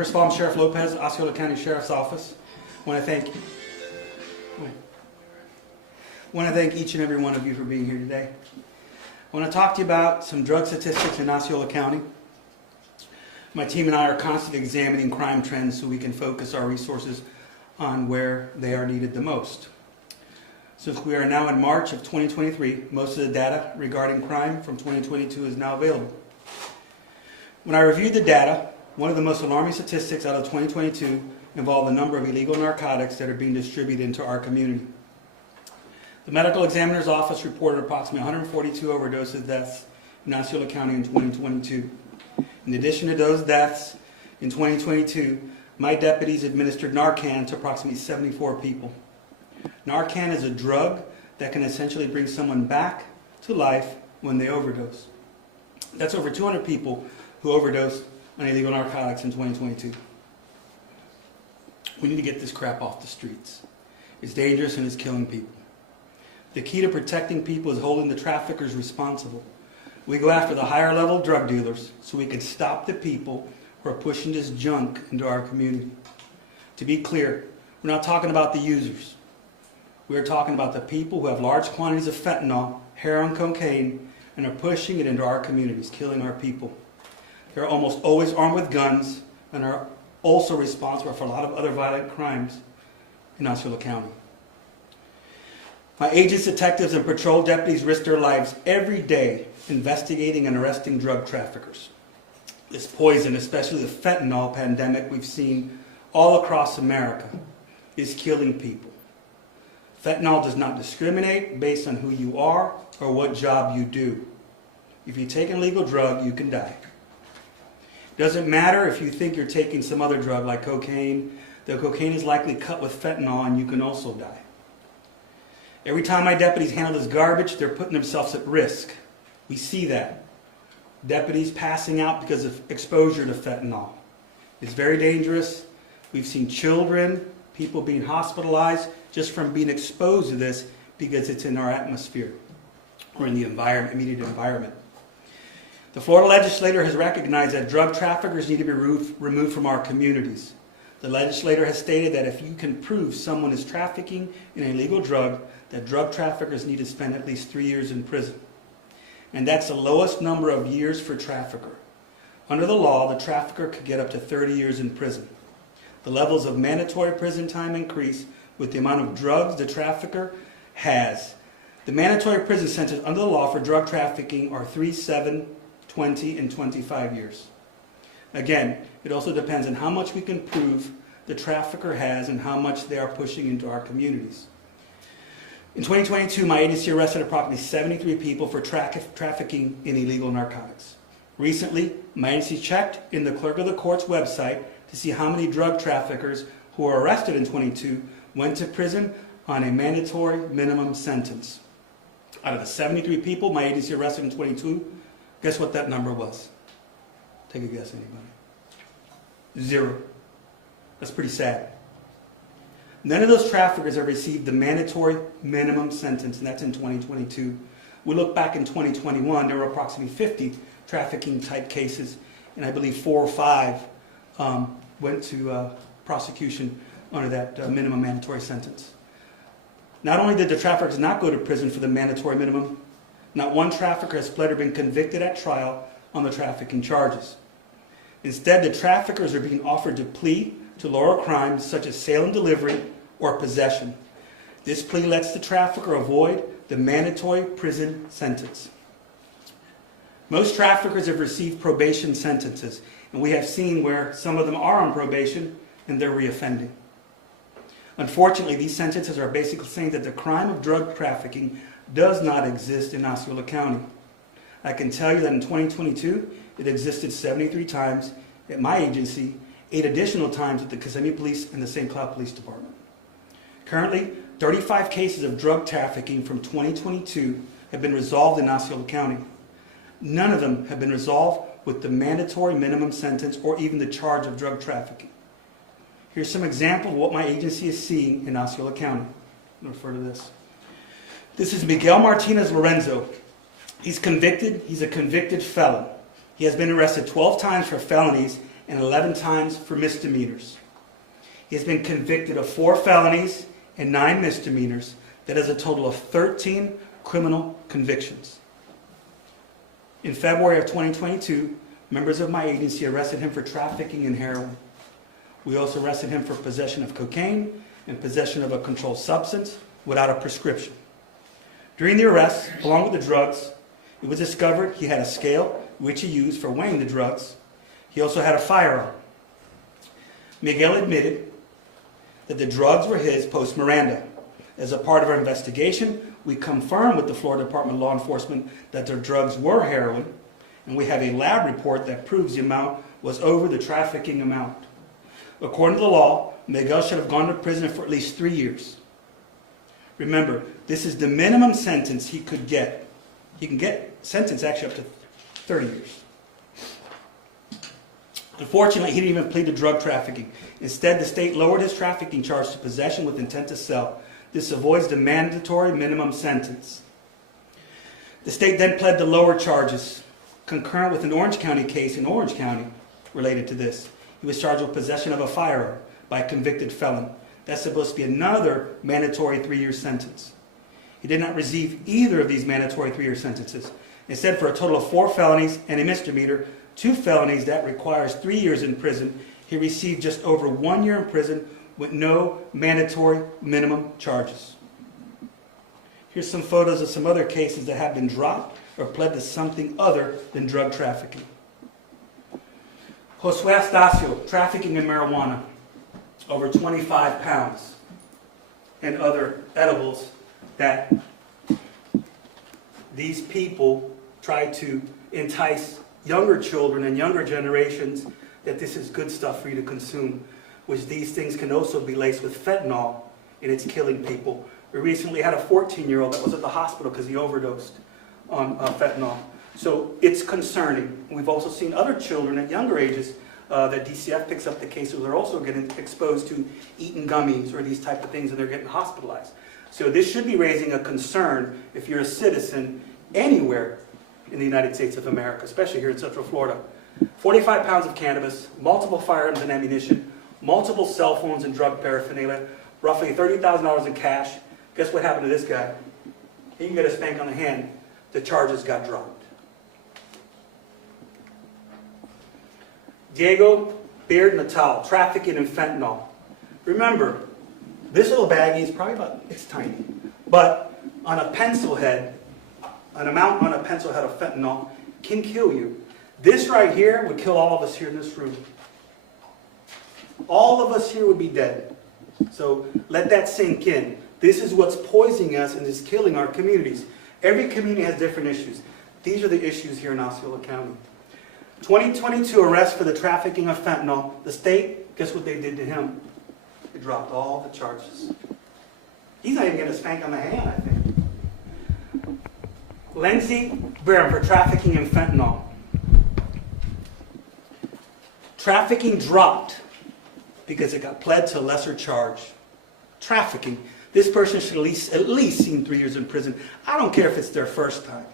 First of all, I'm Sheriff Lopez, Osceola County Sheriff's Office. I want to thank each and every one of you for being here today. I want to talk to you about some drug statistics in Osceola County. My team and I are constantly examining crime trends so we can focus our resources on where they are needed the most. Since we are now in March of 2023, most of the data regarding crime from 2022 is now available. When I reviewed the data, one of the most alarming statistics out of 2022 involved the number of illegal narcotics that are being distributed into our community. The medical examiner's office reported approximately 142 overdose deaths in Osceola County in 2022. In addition to those deaths in 2022, my deputies administered Narcan to approximately 74 people. Narcan is a drug that can essentially bring someone back to life when they overdose. That's over 200 people who overdosed on illegal narcotics in 2022. We need to get this crap off the streets. It's dangerous and it's killing people. The key to protecting people is holding the traffickers responsible. We go after the higher level drug dealers so we can stop the people who are pushing this junk into our community. To be clear, we're not talking about the users. We're talking about the people who have large quantities of fentanyl, heroin, cocaine, and are pushing it into our communities, killing our people. They're almost always armed with guns and are also responsible for a lot of other violent crimes in Osceola County. My agents, detectives, and patrol deputies risk their lives every day investigating and arresting drug traffickers. This poison, especially the fentanyl pandemic we've seen all across America, is killing people. Fentanyl does not discriminate based on who you are or what job you do. If you take an illegal drug, you can die. It doesn't matter if you think you're taking some other drug like cocaine. The cocaine is likely cut with fentanyl and you can also die. Every time my deputies handle this garbage, they're putting themselves at risk. We see that. Deputies passing out because of exposure to fentanyl. It's very dangerous. We've seen children, people being hospitalized just from being exposed to this because it's in our atmosphere or in the environment, immediate environment. The Florida legislature has recognized that drug traffickers need to be removed from our communities. The legislature has stated that if you can prove someone is trafficking in an illegal drug, that drug traffickers need to spend at least 3 years in prison. And that's the lowest number of years for trafficker. Under the law, the trafficker could get up to 30 years in prison. The levels of mandatory prison time increase with the amount of drugs the trafficker has. The mandatory prison sentence under the law for drug trafficking are 3, 7, 20, and 25 years. Again, it also depends on how much we can prove the trafficker has and how much they are pushing into our communities. In 2022, my agency arrested approximately 73 people for trafficking in illegal narcotics. Recently, my agency checked in the clerk of the court's website to see how many drug traffickers who were arrested in 22 went to prison on a mandatory minimum sentence. Out of the 73 people my agency arrested in 22, guess what that number was? Take a guess, anybody? 0. That's pretty sad. None of those traffickers have received the mandatory minimum sentence, and that's in 2022. We look back in 2021, there were approximately 50 trafficking type cases, and I believe 4 or 5 went to prosecution under that minimum mandatory sentence. Not only did the traffickers not go to prison for the mandatory minimum, not one trafficker has pled or been convicted at trial on the trafficking charges. Instead, the traffickers are being offered to plea to lower crimes such as sale and delivery or possession. This plea lets the trafficker avoid the mandatory prison sentence. Most traffickers have received probation sentences, and we have seen where some of them are on probation and they're reoffending. Unfortunately, these sentences are basically saying that the crime of drug trafficking does not exist in Osceola County. I can tell you that in 2022, it existed 73 times at my agency, 8 additional times at the Kissimmee Police and the St. Cloud Police Department. Currently, 35 cases of drug trafficking from 2022 have been resolved in Osceola County. None of them have been resolved with the mandatory minimum sentence or even the charge of drug trafficking. Here's some example of what my agency is seeing in Osceola County. I'm going to refer to this. This is Miguel Martinez Lorenzo. He's a convicted felon. He has been arrested 12 times for felonies and 11 times for misdemeanors. He has been convicted of 4 felonies and 9 misdemeanors. That is a total of 13 criminal convictions. In February of 2022, members of my agency arrested him for trafficking in heroin. We also arrested him for possession of cocaine and possession of a controlled substance without a prescription. During the arrest, along with the drugs, it was discovered he had a scale which he used for weighing the drugs. He also had a firearm. Miguel admitted that the drugs were his post-Miranda. As a part of our investigation, we confirmed with the Florida Department of Law Enforcement that their drugs were heroin, and we have a lab report that proves the amount was over the trafficking amount. According to the law, Miguel should have gone to prison for at least 3 years. Remember, this is the minimum sentence he could get. He can get sentenced actually up to 30 years. Unfortunately, he didn't even plead to drug trafficking. Instead, the state lowered his trafficking charge to possession with intent to sell. This avoids the mandatory minimum sentence. The state then pled the lower charges, concurrent with an Orange County case in Orange County related to this. He was charged with possession of a firearm by a convicted felon. That's supposed to be another mandatory 3-year sentence. He did not receive either of these mandatory 3-year sentences. Instead, for a total of 4 felonies and a misdemeanor, 2 felonies that requires 3 years in prison, he received just over 1 year in prison with no mandatory minimum charges. Here's some photos of some other cases that have been dropped or pled to something other than drug trafficking. Josue Astacio, trafficking in marijuana, over 25 pounds, and other edibles that these people try to entice younger children and younger generations that this is good stuff for you to consume, which these things can also be laced with fentanyl, and it's killing people. We recently had a 14-year-old that was at the hospital because he overdosed on fentanyl. So it's concerning. We've also seen other children at younger ages that DCF picks up the cases. They're also getting exposed to eating gummies or these type of things, and they're getting hospitalized. So this should be raising a concern if you're a citizen anywhere in the United States of America, especially here in Central Florida. 45 pounds of cannabis, multiple firearms and ammunition, multiple cell phones and drug paraphernalia, roughly $30,000 in cash. Guess what happened to this guy? He can get a spank on the hand. The charges got dropped. Diego Beard Natal, trafficking in fentanyl. Remember, this little baggie is probably about, it's tiny, but on a pencil head, an amount on a pencil head of fentanyl can kill you. This right here would kill all of us here in this room. All of us here would be dead. So let that sink in. This is what's poisoning us and is killing our communities. Every community has different issues. These are the issues here in Osceola County. 2022 arrest for the trafficking of fentanyl. The state, guess what they did to him? They dropped all the charges. He's not even getting a spank on the hand, I think. Lindsey Barham for trafficking in fentanyl. Trafficking dropped because it got pled to a lesser charge. Trafficking. This person should at least seen 3 years in prison. I don't care if it's their first time.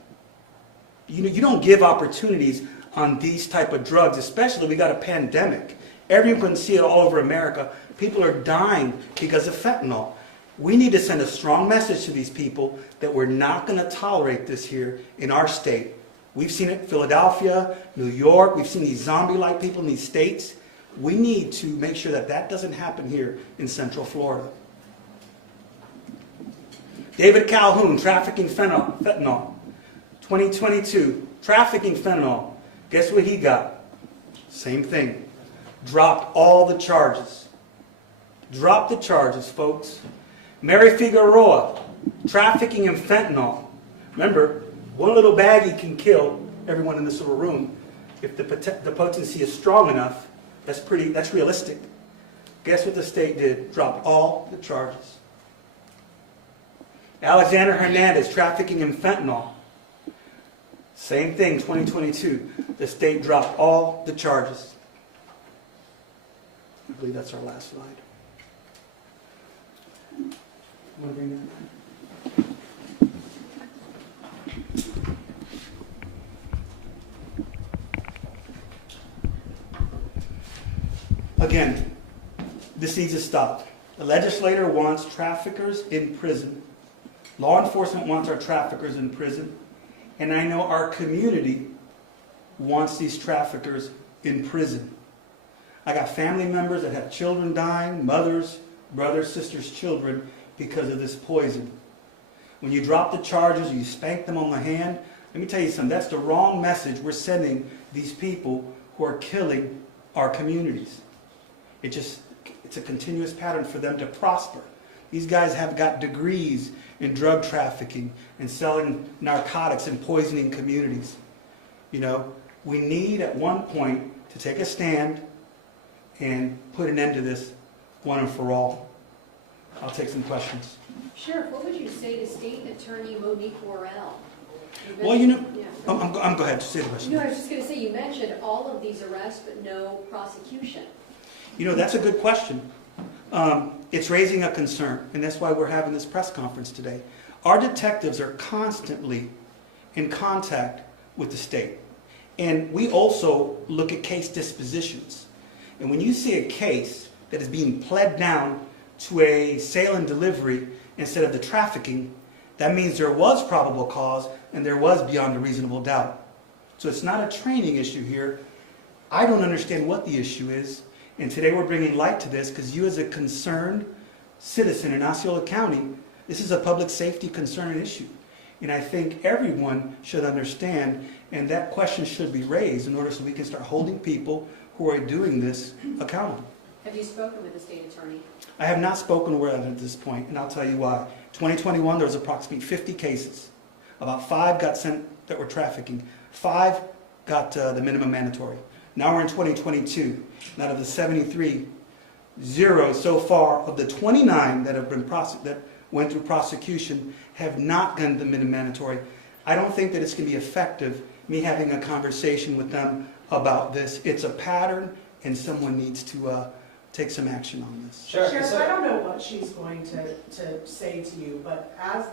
You don't give opportunities on these type of drugs, especially we got a pandemic. Everyone can see it all over America. People are dying because of fentanyl. We need to send a strong message to these people that we're not going to tolerate this here in our state. We've seen it in Philadelphia, New York. We've seen these zombie-like people in these states. We need to make sure that that doesn't happen here in Central Florida. David Calhoun, trafficking fentanyl. 2022, trafficking fentanyl. Guess what he got? Same thing. Dropped all the charges. Dropped the charges, folks. Mary Figueroa, trafficking in fentanyl. Remember, one little baggie can kill everyone in this little room. If the potency is strong enough, that's realistic. Guess what the state did? Dropped all the charges. Alexander Hernandez, trafficking in fentanyl. Same thing, 2022. The state dropped all the charges. I believe that's our last slide. Want to bring that back? Again, this needs to stop. The legislator wants traffickers in prison. Law enforcement wants our traffickers in prison. And I know our community wants these traffickers in prison. I got family members that have children dying, mothers, brothers, sisters, children, because of this poison. When you drop the charges, you spank them on the hand, let me tell you something, that's the wrong message we're sending these people who are killing our communities. It's a continuous pattern for them to prosper. These guys have got degrees in drug trafficking and selling narcotics and poisoning communities. You know, we need at one point to take a stand and put an end to this one and for all. I'll take some questions. Sheriff, what would you say to State Attorney Monique Worrell? Well, you know, Yeah. go ahead, say the question. No, I was just going to say, you mentioned all of these arrests, but no prosecution. You know, that's a good question. It's raising a concern, and that's why we're having this press conference today. Our detectives are constantly in contact with the state. And we also look at case dispositions. And when you see a case that is being pled down to a sale and delivery instead of the trafficking, that means there was probable cause and there was beyond a reasonable doubt. So it's not a training issue here. I don't understand what the issue is. And today we're bringing light to this because you as a concerned citizen in Osceola County, this is a public safety concern issue. And I think everyone should understand, and that question should be raised in order so we can start holding people who are doing this accountable. Have you spoken with the state attorney? I have not spoken with her at this point, and I'll tell you why. 2021, there was approximately 50 cases. About 5 got sent that were trafficking. 5 got the minimum mandatory. Now we're in 2022. And out of the 73, 0 so far of the 29 that have been that went through prosecution have not gotten the minimum mandatory. I don't think that it's going to be effective, me having a conversation with them about this. It's a pattern, and someone needs to take some action on this. Sure. Sheriff, I don't know what she's going to say to you, but as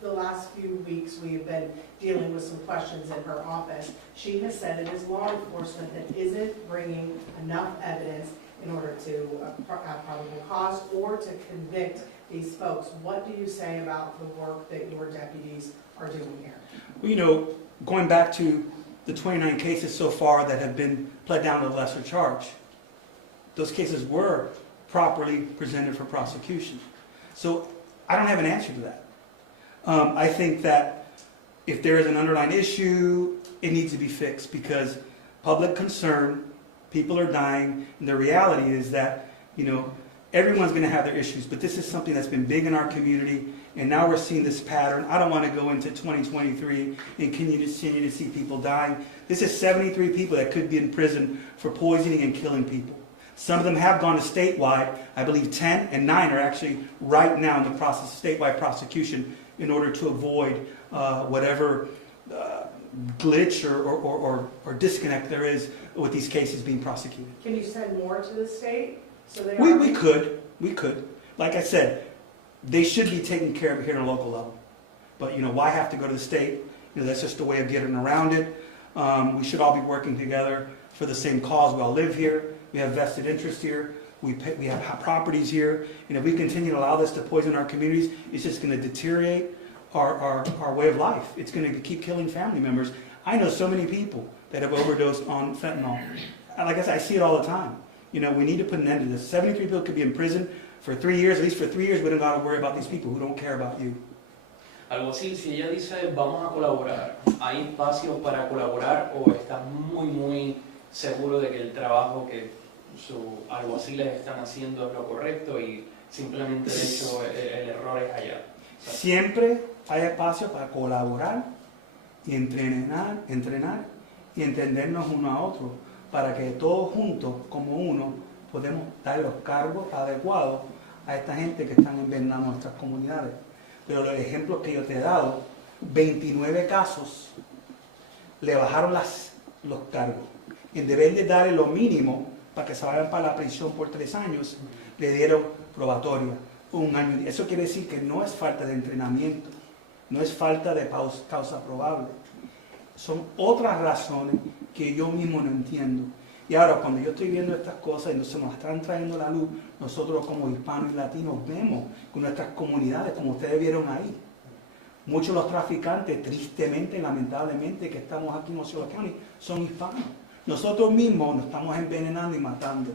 the last few weeks we have been dealing with some questions in her office, she has said it is law enforcement that isn't bringing enough evidence in order to have probable cause or to convict these folks. What do you say about the work that your deputies are doing here? Well, you know, going back to the 29 cases so far that have been pled down to a lesser charge, those cases were properly presented for prosecution. So I don't have an answer to that. I think that if there is an underlying issue, it needs to be fixed because public concern, people are dying, and the reality is that, you know, everyone's going to have their issues, but this is something that's been big in our community, and now we're seeing this pattern. I don't want to go into 2023 and continue to see people dying. This is 73 people that could be in prison for poisoning and killing people. Some of them have gone to statewide. I believe 10 and 9 are actually right now in the process of statewide prosecution in order to avoid whatever glitch or disconnect there is with these cases being prosecuted. Can you send more to the state? So they We could. Like I said, they should be taken care of here at a local level. But, you know, why have to go to the state? You know, that's just a way of getting around it. We should all be working together for the same cause. We all live here. We have vested interest here. We have properties here. And if we continue to allow this to poison our communities, it's just going to deteriorate our way of life. It's going to keep killing family members. I know so many people that have overdosed on fentanyl. And like I said, I see it all the time. You know, we need to put an end to this. 73 people could be in prison for 3 years. At least for 3 years, we don't got to worry about these people who don't care about you. Algo así, si ella dice vamos a colaborar, ¿hay espacio para colaborar o está muy seguro de que el trabajo que sus alguaciles están haciendo es lo correcto y simplemente de hecho el error es allá? Siempre hay espacio para colaborar y entrenar y entendernos uno a otro para que todos juntos, como uno, podemos dar los cargos adecuados a esta gente que están envenenando nuestras comunidades. Pero los ejemplos que yo te he dado, 29 casos, le bajaron los cargos. En vez de darle lo mínimo para que se vayan para la prisión por 3 años, le dieron probatoria, 1 año. Eso quiere decir que no es falta de entrenamiento, no es falta de causa probable. Son otras razones que yo mismo no entiendo. Y ahora, cuando yo estoy viendo estas cosas y no se nos están trayendo la luz, nosotros como hispanos y latinos vemos que nuestras comunidades, como ustedes vieron ahí, muchos de los traficantes, tristemente, lamentablemente, que estamos aquí en Osceola County, son hispanos. Nosotros mismos nos estamos envenenando y matando.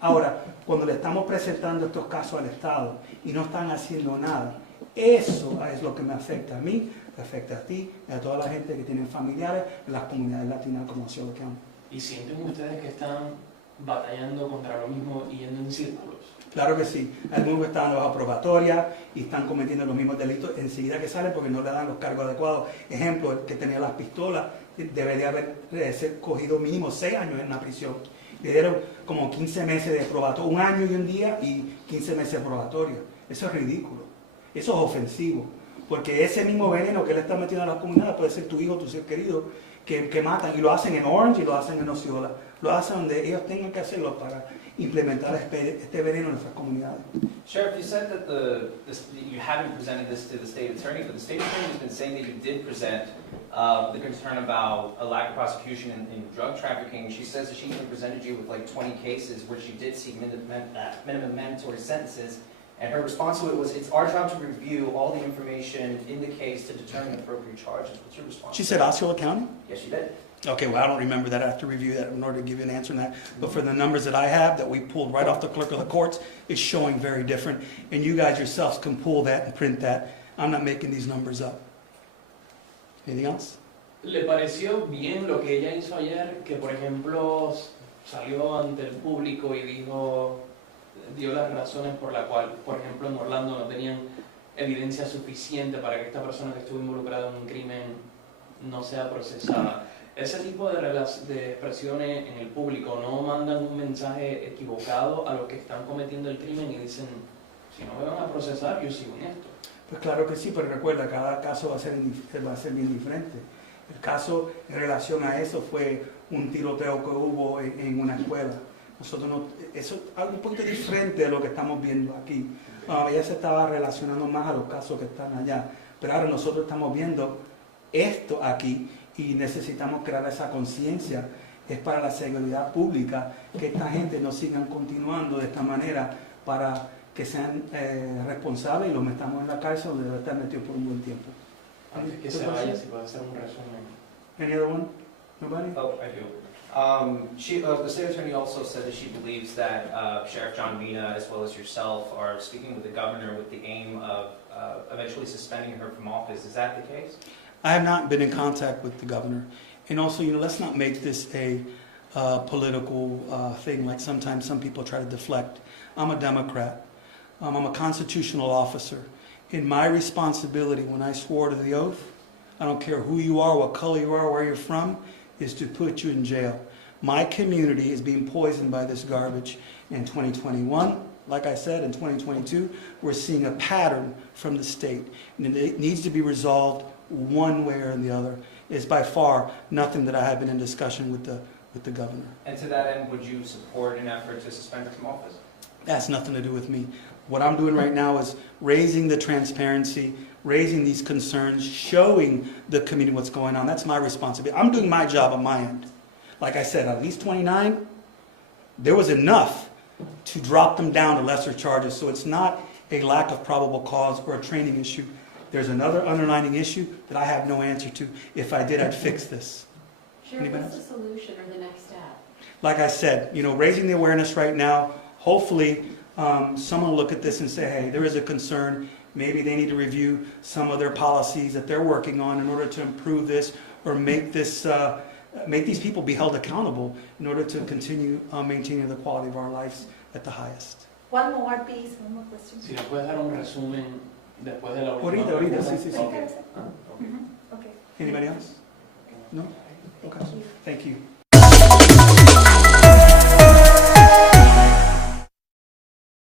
Ahora, cuando le estamos presentando estos casos al Estado y no están haciendo nada, eso es lo que me afecta a mí, me afecta a ti y a toda la gente que tiene familiares en las comunidades latinas como Osceola County. ¿Y sienten ustedes que están batallando contra lo mismo y yendo en círculos? Claro que sí. Algunos están bajo probatoria y están cometiendo los mismos delitos enseguida que salen porque no le dan los cargos adecuados. Ejemplo, el que tenía las pistolas debería haber ser cogido mínimo 6 años en la prisión. Le dieron como 15 meses de probatoria, 1 año y 1 día y 15 meses de probatoria. Eso es ridículo. Eso es ofensivo. Porque ese mismo veneno que le está metiendo a la comunidad puede ser tu hijo, tu ser querido, que matan. Y lo hacen en Orange y lo hacen en Osceola. Lo hacen donde ellos tengan que hacerlo para implementar este veneno en nuestras comunidades. Sheriff, you said that you haven't presented this to the state attorney, but the state attorney has been saying that you did present the concern about a lack of prosecution in drug trafficking. She says that she even presented you with like 20 cases where she did seek minimum mandatory sentences, and her response to it was, it's our job to review all the information in the case to determine appropriate charges. What's your response? She said Osceola County? Yes, she did. Okay, well, I don't remember that. I have to review that in order to give you an answer on that. But for the numbers that I have, that we pulled right off the clerk of the courts, it's showing very different. And you guys yourselves can pull that and print that. I'm not making these numbers up. Anything else? ¿Le pareció bien lo que ella hizo ayer? Que, por ejemplo, salió ante el público y dio las razones por la cual, por ejemplo, en Orlando no tenían evidencia suficiente para que esta persona que estuvo involucrada en un crimen no sea procesada. Ese tipo de expresiones en el público no mandan un mensaje equivocado a los que están cometiendo el crimen y dicen, si no me van a procesar, yo sigo en esto. Pues claro que sí, pero recuerda, cada caso va a ser bien diferente. El caso en relación a eso fue un tiroteo que hubo en una escuela. Nosotros no, eso es algo un poquito diferente de lo que estamos viendo aquí. Ella se estaba relacionando más a los casos que están allá, pero ahora nosotros estamos viendo esto aquí y necesitamos crear esa conciencia. Es para la seguridad pública que esta gente no sigan continuando de esta manera para que sean responsables y los metamos en la cárcel donde debe estar metido por un buen tiempo. Antes que se vaya, si puede hacer un resumen. Any other one? Nobody? Oh, I do. The state attorney also said that she believes that Sheriff John Mina, as well as yourself, are speaking with the governor with the aim of eventually suspending her from office. Is that the case? I have not been in contact with the governor. And also, let's not make this a political thing like sometimes some people try to deflect. I'm a Democrat. I'm a constitutional officer. In my responsibility, when I swore to the oath, I don't care who you are, what color you are, where you're from, is to put you in jail. My community is being poisoned by this garbage in 2021. Like I said, in 2022, we're seeing a pattern from the state. And it needs to be resolved one way or the other. It's by far nothing that I have been in discussion with the governor. And to that end, would you support an effort to suspend her from office? That has nothing to do with me. What I'm doing right now is raising the transparency, raising these concerns, showing the community what's going on. That's my responsibility. I'm doing my job on my end. Like I said, at least 29, there was enough to drop them down to lesser charges. So it's not a lack of probable cause or a training issue. There's another underlying issue that I have no answer to. If I did, I'd fix this. Sheriff, Anybody what's the solution or the next step? Like I said, raising the awareness right now. Hopefully, someone will look at this and say, hey, there is a concern. Maybe they need to review some of their policies that they're working on in order to improve this or make this, make these people be held accountable in order to continue maintaining the quality of our lives at the highest. One more, please, one more question. Si nos puedes dar un resumen después de la última Ahorita, pregunta. sí. Ok. Okay. Anybody else? No? Okay. Thank you. Thank you.